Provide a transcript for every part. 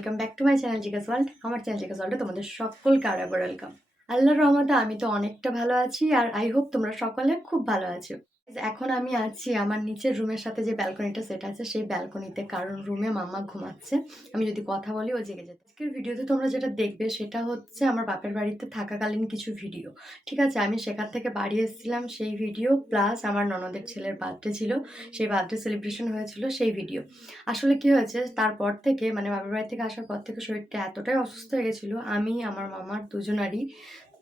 Welcome back to my channel জিজ্ঞাস world আমার channel জিজ্ঞাস ওয়ার্ল্ডে তোমাদের সকল কারাবার একবার ওয়েলকাম আল্লাহর রহমতে আমি তো অনেকটা ভালো আছি, আর আই হোপ তোমরা সকলে খুব ভালো আছো। এখন আমি আছি আমার নিচের রুমের সাথে যে ব্যালকনিটা সেটা আছে, সেই ব্যালকনিতে কারণ রুমে মামা ঘুমাচ্ছে। আমি যদি কথা বলি, ও জেগে যেতে আজকের ভিডিওতে তোমরা যেটা দেখবে সেটা হচ্ছে আমার বাপের বাড়িতে থাকাকালীন কিছু ভিডিও। ঠিক আছে, আমি সেখান থেকে বাড়ি এসেছিলাম সেই ভিডিও প্লাস আমার ননদের ছেলের বার্থডে ছিল, সেই বার্থডে সেলিব্রেশন হয়েছিল সেই ভিডিও। আসলে কি হয়েছে, তারপর থেকে মানে বাপের বাড়ি থেকে আসার পর থেকে শরীরটা এতটাই অসুস্থ হয়ে গেছিল, আমি, আমার মামার দুজনারই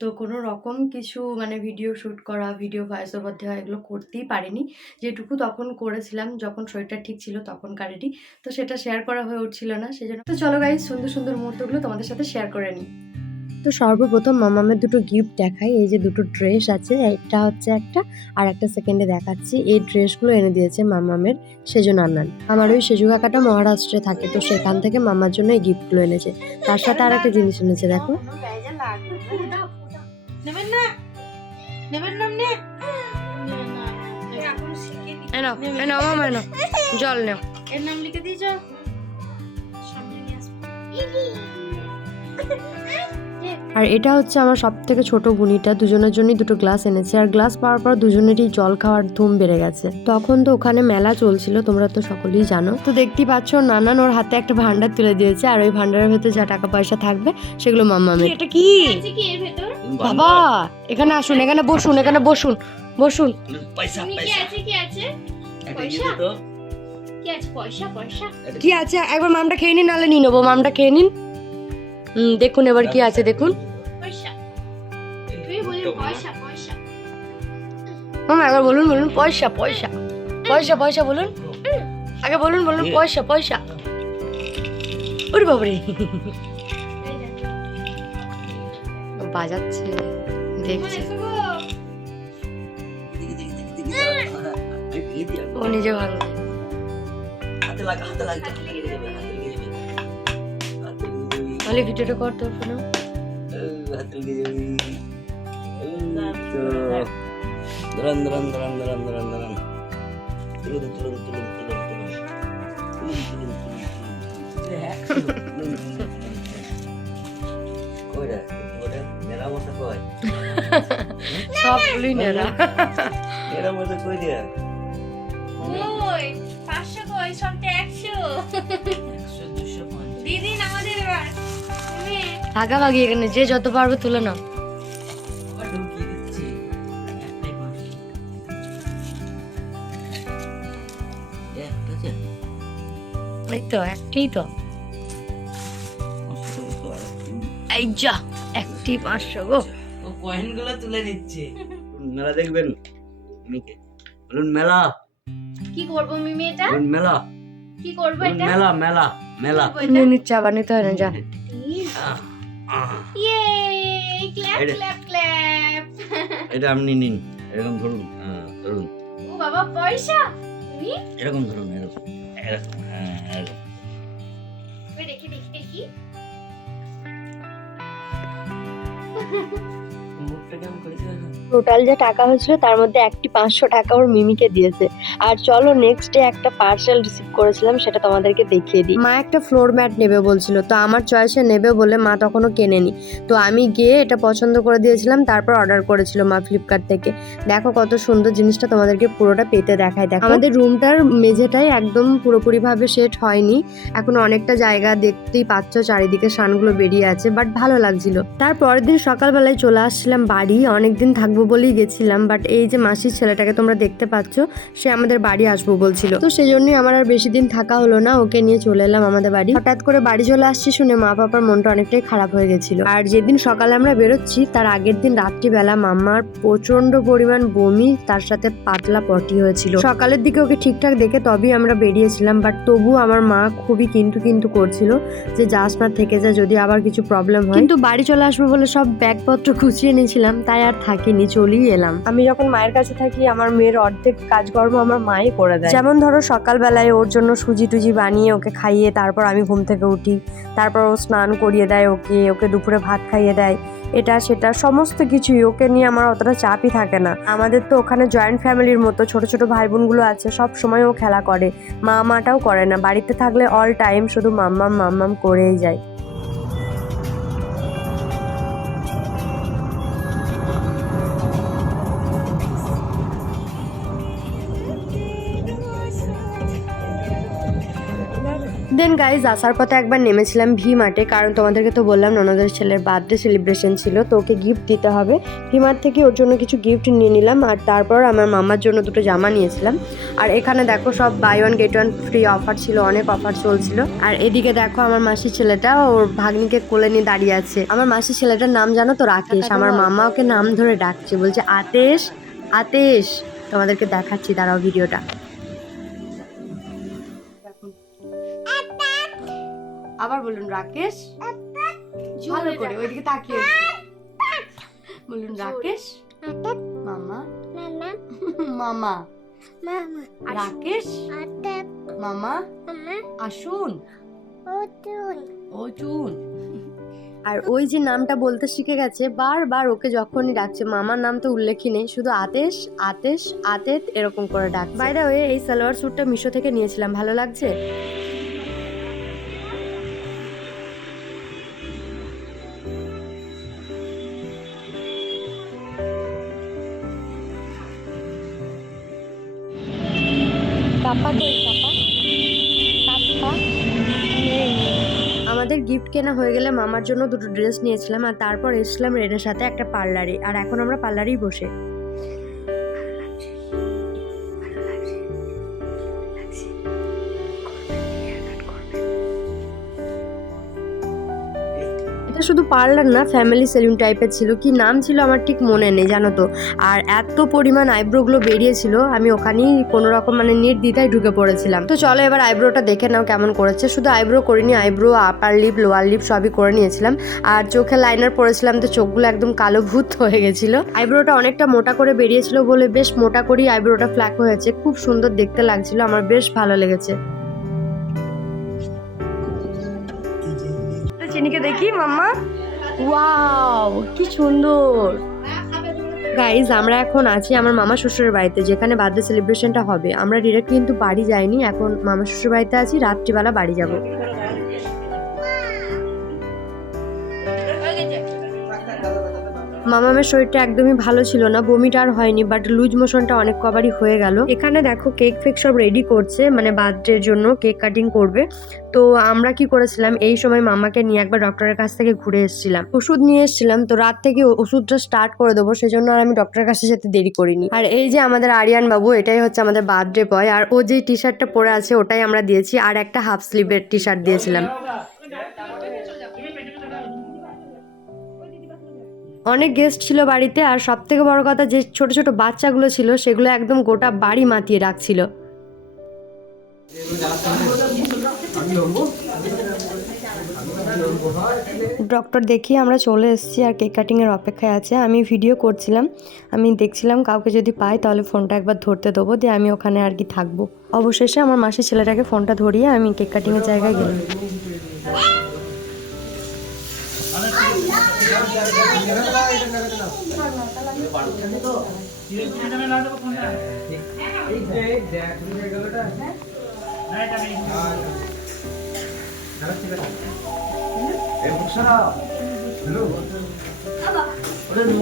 তো কোনো রকম কিছু মানে ভিডিও শ্যুট করা ভিডিও ভয়েস ওভার দেওয়া এগুলো করতেই পারিনি। যেটুকু তখন করেছিলাম, যখন শরীরটা ঠিক ছিল তখনকারেরই তো সেটা শেয়ার করা হয়ে উঠছিল না সেই জন্য তো চলো গাই সুন্দর সুন্দর মুহূর্তগুলো তোমাদের সাথে শেয়ার করে নিই। তো সর্বপ্রথম মামামের দুটো গিফট দেখাই, এই যে দুটো ড্রেস আছে, একটা হচ্ছে একটা আর একটা সেকেন্ডে দেখাচ্ছি। এই ড্রেসগুলো এনে দিয়েছে মামামের সেজো নান্নান। আমার ওই সেজু কাকাটা মহারাষ্ট্রে থাকে, তো সেখান থেকে মামার জন্য এই গিফটগুলো এনেছে। তার সাথে আর একটা জিনিস এনেছে, দেখো। নেবেন না? নেবেন না নে এখন শিখে নি এনো এনো মামা এনো জল নেও। এর নাম লিখে দিয়ে যাও সামনে নিয়ে আসব। আর এটা হচ্ছে আমার সব থেকে ছোট বুনিটা দুজনের জন্যই দুটো গ্লাস এনেছে। আর গ্লাস পাওয়ার পর দুজনেরই জল খাওয়ার ধুম বেড়ে গেছে। তখন তো ওখানে মেলা চলছিল তোমরা তো সকলেই জানো। তো দেখতেই পাচ্ছ নানান ওর হাতে একটা ভান্ডার তুলে দিয়েছে। আর ওই ভান্ডারের ভেতরে যা টাকা পয়সা থাকবে সেগুলো মাম্মামের এটা কি? আছে কি এর ভেতর? বাবা এখানে আসুন এখানে বসুন এখানে বসুন বসুন। পয়সা কি পয়সা। আছে কি আছে? পয়সা? দিয়ে দে তো। কি আছে? পয়সা পয়সা। একটা কি আছে? একবার মামটা খেয়ে নিন নাহলে নিয়ে নেব। মামটা খেয়ে নিন। হুম দেখুন এবার কি আছে দেখুন। পয়সা পয়সা। বলুন বলুন পয়সা পয়সা। পয়সা পয়সা বলুন। আগে বলুন বলুন পয়সা পয়সা। ওরে বাবারে। বাজাচ্ছে দেখছে। ও নিজে ভাঙবে অনেক ভিডিওটা কর তোর ফোনে দাঁড়ান দাঁড়ান দাঁড়ান দাঁড়ান দাঁড়ান দাঁড়ান তুলুন তুলুন তুলুন তুলুন তুলুন তুলুন। তুলুন তুলুন তুলুন কই রে? ওটা মেরা মতো কই সব বলি নেরা মেরা মতো কই দিয়া ওই পাঁচশো কই? সবটা একশো। একশো দুশো পঞ্চাশ। দিদিন আমাদের এবার। তুমি ভাগাভাগি এখানে যে যত পারবে তুলে নাও। এই তো একটাই তো। এই যা একটি পাঁচশো গো। ও কয়েনগুলো তুলে নিচ্ছে মেলা দেখবেন মিকে বলুন মেলা। কি করব মিমি এটা? বলুন মেলা। কি করব এটা? মেলা মেলা মেলা? নিয়ে চা বানিতে হয় না যা। ইয়ে ক্ল্যাপ এটা- ক্ল্যাপ ক্ল্যাপ। এটা আপনি নিন এরকম ধরুন ধরুন। ও বাবা পয়সা? এরকম ধরুন এরকম এরকম হ্যাঁ। Ha ha ha! টোটাল যে টাকা হয়েছিল তার মধ্যে একটি পাঁচশো টাকা ওর মিমিকে দিয়েছে। আর চলো নেক্সট ডে একটা পার্সেল রিসিভ করেছিলাম সেটা তোমাদেরকে দেখিয়ে দিই। মা একটা ফ্লোর ম্যাট নেবে বলছিল তো আমার চয়েসে নেবে বলে মা তখনও কেনেনি। তো আমি গিয়ে এটা পছন্দ করে দিয়েছিলাম তারপর অর্ডার করেছিল মা ফ্লিপকার্ট থেকে। দেখো কত সুন্দর জিনিসটা তোমাদেরকে পুরোটা পেতে দেখায় দেখো। আমাদের রুমটার মেঝেটাই একদম পুরোপুরিভাবে সেট হয়নি। এখন অনেকটা জায়গা দেখতেই পাচ্ছ চারিদিকে শানগুলো বেরিয়ে আছে বাট ভালো লাগছিল। তার পরের দিন সকালবেলায় চলে আসছিলাম বাড়ি, অনেকদিন থাকব বলেই গেছিলাম বাট এই যে মাসির ছেলেটাকে তোমরা দেখতে পাচ্ছ, সে আমাদের বাড়ি আসব বলছিল। তো সেই জন্যই আমার আর বেশি দিন থাকা হলো না, ওকে নিয়ে চলে এলাম আমাদের বাড়ি। হঠাৎ করে বাড়ি চলে আসছি শুনে মা বাবার মনটা অনেকটাই খারাপ হয়ে গেছিল। আর যেদিন সকালে আমরা বেরোচ্ছি, তার আগের দিন রাত্রিবেলা মাম্মার প্রচণ্ড পরিমাণ বমি, তার সাথে পাতলা পটি হয়েছিল। সকালের দিকে ওকে ঠিকঠাক দেখে তবেই আমরা বেরিয়েছিলাম বাট তবু আমার মা খুবই কিন্তু কিন্তু করছিল যে, যাস না, থেকে যা, যদি আবার কিছু প্রবলেম হয়। কিন্তু বাড়ি চলে আসব বলে সব ব্যাগপত্র খুঁচিয়ে নিয়েছিলাম তাই আর থাকিনি চলেই এলাম। আমি যখন মায়ের কাছে থাকি আমার মেয়ের অর্ধেক কাজকর্ম আমার মাই করে দেয়। যেমন ধরো সকালবেলায় ওর জন্য সুজি টুজি বানিয়ে ওকে খাইয়ে তারপর আমি ঘুম থেকে উঠি তারপর ও স্নান করিয়ে দেয় ওকে ওকে দুপুরে ভাত খাইয়ে দেয় এটা সেটা সমস্ত কিছুই ওকে নিয়ে আমার অতটা চাপই থাকে না। আমাদের তো ওখানে জয়েন্ট ফ্যামিলির মতো ছোট ছোট ভাই বোনগুলো আছে সব সময় ও খেলা করে মা মাটাও করে না বাড়িতে থাকলে অল টাইম শুধু মাম্মাম মাম্মাম করেই যায়। দেন গাইজ আসার পথে একবার নেমেছিলাম ভি মার্টে কারণ তোমাদেরকে তো বললাম ননদের ছেলের বার্থডে সেলিব্রেশন ছিল তো ওকে গিফট দিতে হবে। ভি মার্ট থেকে ওর জন্য কিছু গিফট নিয়ে নিলাম আর তারপর আমার মামার জন্য দুটো জামা নিয়েছিলাম। আর এখানে দেখো সব buy one get one free offer ছিল অনেক অফার চলছিল। আর এদিকে দেখো আমার মাসির ছেলেটা ওর ভাগ্নিকে কোলে নিয়ে দাঁড়িয়ে আছে। আমার মাসির ছেলেটার নাম জানো তো রাকেশ আমার মামা ওকে নাম ধরে ডাকছে বলছে আতেশ আতেশ। তোমাদেরকে দেখাচ্ছি দাঁড়াও ভিডিওটা আবার বলুন রাকেশ? ভালো করে ওইদিকে তাকিয়ে বলুন রাকেশ? মামা? মামা। রাকেশ? মামা? আসুন। অর্জুন। আর ওই যে নামটা বলতে শিখে গেছে বারবার ওকে যখনই ডাকছে মামার নাম তো উল্লেখই নেই শুধু আতেশ আতেশ আতেত এরকম করে ডাক বাইরে হয়ে এই সালোয়ার স্যুটটা মিশো থেকে নিয়েছিলাম ভালো লাগছে? পাপা পাপা আমাদের গিফট কেনা হয়ে গেলে মামার জন্য দুটো ড্রেস নিয়েছিলাম আর তারপর এসেছিলাম রেনের সাথে একটা পার্লারে। আর এখন আমরা পার্লারেই বসে। এটা শুধু পার্লার না, ফ্যামিলি সেলুন টাইপের ছিল। কি নাম ছিল আমার ঠিক মনে নেই, জানো তো। আর এত পরিমাণ আইব্রোগুলো বেরিয়েছিল, আমি ওখানেই কোনো রকম মানে নেট নির্দ্বিধায় ঢুকে পড়েছিলাম। তো চলো এবার আইব্রোটা দেখে নাও কেমন করেছে। শুধু আইব্রো করিনি, eyebrow upper lip lower lip সবই করে নিয়েছিলাম। আর চোখে লাইনার পরেছিলাম, তো চোখগুলো একদম কালো ভূত হয়ে গেছিল। আইব্রোটা অনেকটা মোটা করে বেরিয়েছিল বলে বেশ মোটা করেই আইব্রোটা ফ্ল্যাক হয়েছে। খুব সুন্দর দেখতে লাগছিল, আমার বেশ ভালো লেগেছে। চিনিকে দেখি, মাম্মা? ওয়াও, কি সুন্দর। গাইজ আমরা এখন আছি আমার মামা শ্বশুরের বাড়িতে, যেখানে বার্থডে সেলিব্রেশনটা হবে। আমরা ডিরেক্ট কিন্তু বাড়ি যাইনি, এখন মামা শ্বশুর বাড়িতে আছি, রাত্রিবেলা বাড়ি যাব। মামামের শরীরটা একদমই ভালো ছিল না, বমিটা আর হয়নি বাট লুজ মোশনটা অনেক কবারই হয়ে গেল। এখানে দেখো কেক ফেক সব রেডি করছে মানে বার্থডের জন্য কেক কাটিং করবে। তো আমরা কি করেছিলাম, এই সময় মামাকে নিয়ে একবার ডক্টরের কাছ থেকে ঘুরে এসেছিলাম। ওষুধ নিয়ে এসেছিলাম, তো রাত থেকে ওষুধটা স্টার্ট করে দেবো, সেজন্য আর আমি ডক্টরের কাছে যেতে দেরি করিনি। আর এই যে আমাদের আরিয়ান বাবু, এটাই হচ্ছে আমাদের বার্থডে বয় আর ও যে টি শার্টটা পরে আছে, ওটাই আমরা দিয়েছি, আর একটা হাফ স্লিভের টি শার্ট দিয়েছিলাম। অনেক গেস্ট ছিল বাড়িতে আর সব থেকে বড় কথা যে ছোট ছোট বাচ্চাগুলো ছিল, সেগুলো একদম গোটা বাড়ি মাতিয়ে রাখছিল। ডক্টর দেখিয়ে আমরা চলে এসেছি আর কেক কাটিংয়ের অপেক্ষায় আছে। আমি ভিডিও করছিলাম, আমি দেখছিলাম কাউকে যদি পাই তাহলে ফোনটা একবার ধরতে দেবো, দিয়ে আমি ওখানে আর কি থাকব। অবশেষে আমার মাসির ছেলেটাকে ফোনটা ধরিয়ে আমি কেক কাটিংয়ের জায়গায় গেলাম।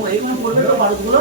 এইগুলো পড়বে এইগুলো বারুদগুলো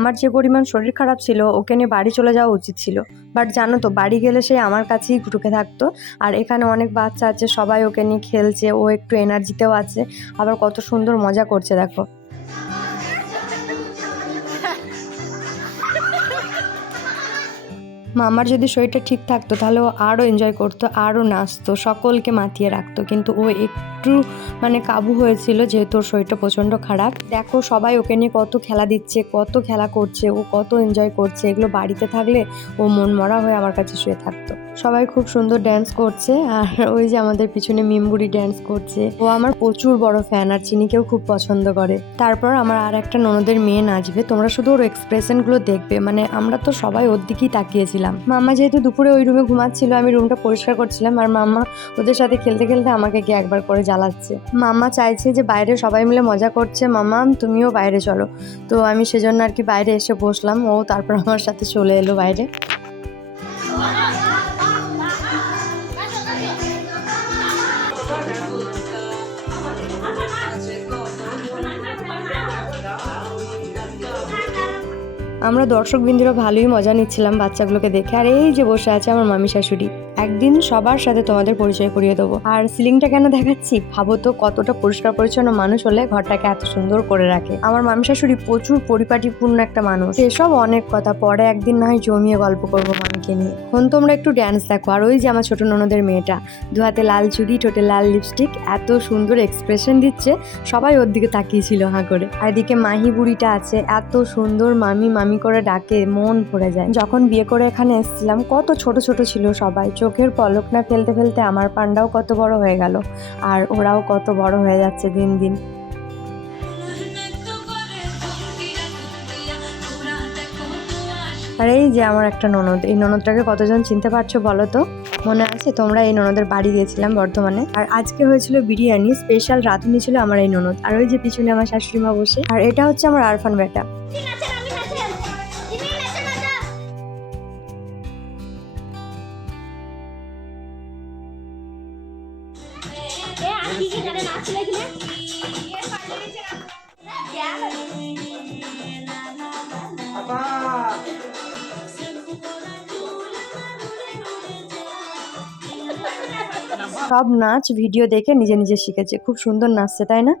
মামার যে পরিমাণ শরীর খারাপ ছিল, ওকে নিয়ে বাড়ি চলে যাওয়া উচিত ছিল। বাট জানো তো, বাড়ি গেলে সে আমার কাছেই ঢুকে থাকতো। আর এখানে অনেক বাচ্চা আছে, সবাই ওকে নিয়ে খেলছে, ও একটু এনার্জিতেও আছে। আবার কত সুন্দর মজা করছে, দেখো। মামার যদি শরীরটা ঠিক থাকতো, তাহলে ও আরও এনজয় করতো আরও নাচতো, সকলকে মাতিয়ে রাখতো। কিন্তু ও একটু মানে কাবু হয়েছিল, যেহেতু ওর শরীরটা প্রচণ্ড খারাপ। দেখো সবাই ওকে নিয়ে কত খেলা দিচ্ছে, কত খেলা করছে, ও কত এনজয় করছে। এগুলো বাড়িতে থাকলে ও মন মরা হয়ে আমার কাছে শুয়ে থাকতো। সবাই খুব সুন্দর ড্যান্স করছে, আর ওই যে আমাদের পিছনে মিমবুড়ি ড্যান্স করছে। ও আমার প্রচুর বড় ফ্যান আর চিনিকেও খুব পছন্দ করে। তারপর আমার আর একটা ননদের মেয়ে নাচবে, তোমরা শুধু ওর এক্সপ্রেশনগুলো দেখবে। মানে আমরা তো সবাই ওর দিকেই তাকিয়েছিলাম মাম্মা যেহেতু দুপুরে ওই রুমে ঘুমাচ্ছিল, আমি রুমটা পরিষ্কার করছিলাম আর মাম্মা ওদের সাথে খেলতে খেলতে আমাকে গিয়ে একবার করে জ্বালাচ্ছে। মাম্মা চাইছে যে বাইরে সবাই মিলে মজা করছে। মামা, তুমিও বাইরে চলো। তো আমি সেজন্য আর কি বাইরে এসে বসলাম। ও তারপর আমার সাথে চলে এলো বাইরে। আমরা দর্শকবৃন্দরা ভালোই মজা নিচ্ছিলাম বাচ্চাগুলোকে দেখে। আর এই যে বসে আছে আমার মামি শাশুড়ি। একদিন সবার সাথে তোমাদের পরিচয় করিয়ে দেবো। আর সিলিংটা কেন দেখাচ্ছি? ভাবো তো কতটা পরিষ্কার পরিচ্ছন্ন মানুষ হলে ঘরটাকে এত সুন্দর করে রাখে। আমার মামি শাশুড়ি প্রচুর পরিপাটিপূর্ণ একটা মানুষ। এসব অনেক কথা, পরে একদিন না হয় জমিয়ে গল্প করব মামিকে নিয়ে। এখন তোমরা একটু ড্যান্স দেখো, আর ওই যে আমার ছোট ননদের মেয়েটা। দু হাতে লাল চুড়ি, ঠোঁটে লাল লিপস্টিক এত সুন্দর এক্সপ্রেশন দিচ্ছে, সবাই ওর দিকে তাকিয়েছিল হাঁ করে। আর এদিকে মাহি বুড়িটা আছে, এত সুন্দর মামি মামি করে ডাকে, মন ভরে যায়। যখন বিয়ে করে এখানে এসেছিলাম, কত ছোট ছোট ছিল সবাই চোখের পলক না ফেলতে ফেলতে আমার পান্ডাও কত বড় হয়ে গেল, আর ওরাও কত বড় হয়ে যাচ্ছে দিন দিন। আর এই যে আমার একটা ননদ, এই ননদটাকে কতজন চিনতে পারছ বলো তো? মনে আছে তোমরা এই ননদের বাড়ি গিয়েছিলাম বর্ধমানে। আর আজকে হয়েছিল বিরিয়ানি স্পেশাল রাঁধুনি ছিল আমার এই ননদ। আর ওই যে পিছনে আমার শাশুড়ি মা বসে। আর এটা হচ্ছে আমার আরফান বেটা। সব নাচ ভিডিও দেখে নিজে নিজে শিখেছে। খুব সুন্দর নাচছে তাই না?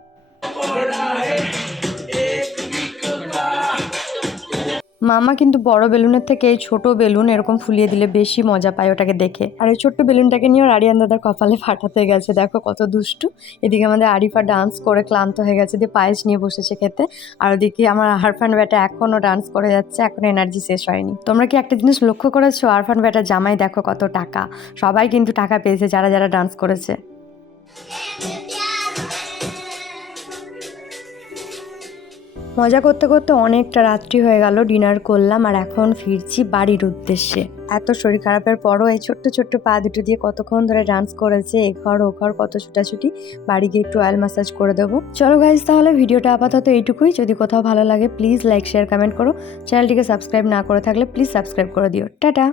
মামা কিন্তু বড় বেলুনের থেকে এই ছোট বেলুন এরকম ফুলিয়ে দিলে বেশি মজা পায় ওটাকে দেখে। আর এই ছোট্ট বেলুনটাকে নিয়েও আরিয়ান দাদার কপালে ফাটাতে গেছে। দেখো কত দুষ্টু। এদিকে আমাদের আরিফা ডান্স করে ক্লান্ত হয়ে গেছে দিয়ে পায়েস নিয়ে বসেছে খেতে। আর ওদিকে আমার আরফান ব্যাটা এখনও ডান্স করে যাচ্ছে, এখন এনার্জি শেষ হয়নি। তোমরা কি একটা জিনিস লক্ষ্য করেছ? আরফান ব্যাটা জামাই দেখো কত টাকা। সবাই কিন্তু টাকা পেয়েছে যারা যারা ডান্স করেছে। মজা করতে করতে অনেকটা রাত্রি হয়ে গেল, ডিনার করলাম আর এখন ফিরছি বাড়ির উদ্দেশ্যে। এত শরীর খারাপের পরও এই ছোট্ট ছোট্ট পা দুটো দিয়ে কতক্ষণ ধরে ডান্স করেছে, এ ঘর, ও ঘর, কত ছুটাছুটি, বাড়ি গিয়ে একটু অয়েল ম্যাসাজ করে দেবো। চলো গাইজ তাহলে ভিডিওটা আপাতত এইটুকুই। যদি কোথাও ভালো লাগে প্লিজ লাইক শেয়ার কমেন্ট করো। চ্যানেলটিকে সাবস্ক্রাইব না করে থাকলে প্লিজ সাবস্ক্রাইব করে দিও। টাটা!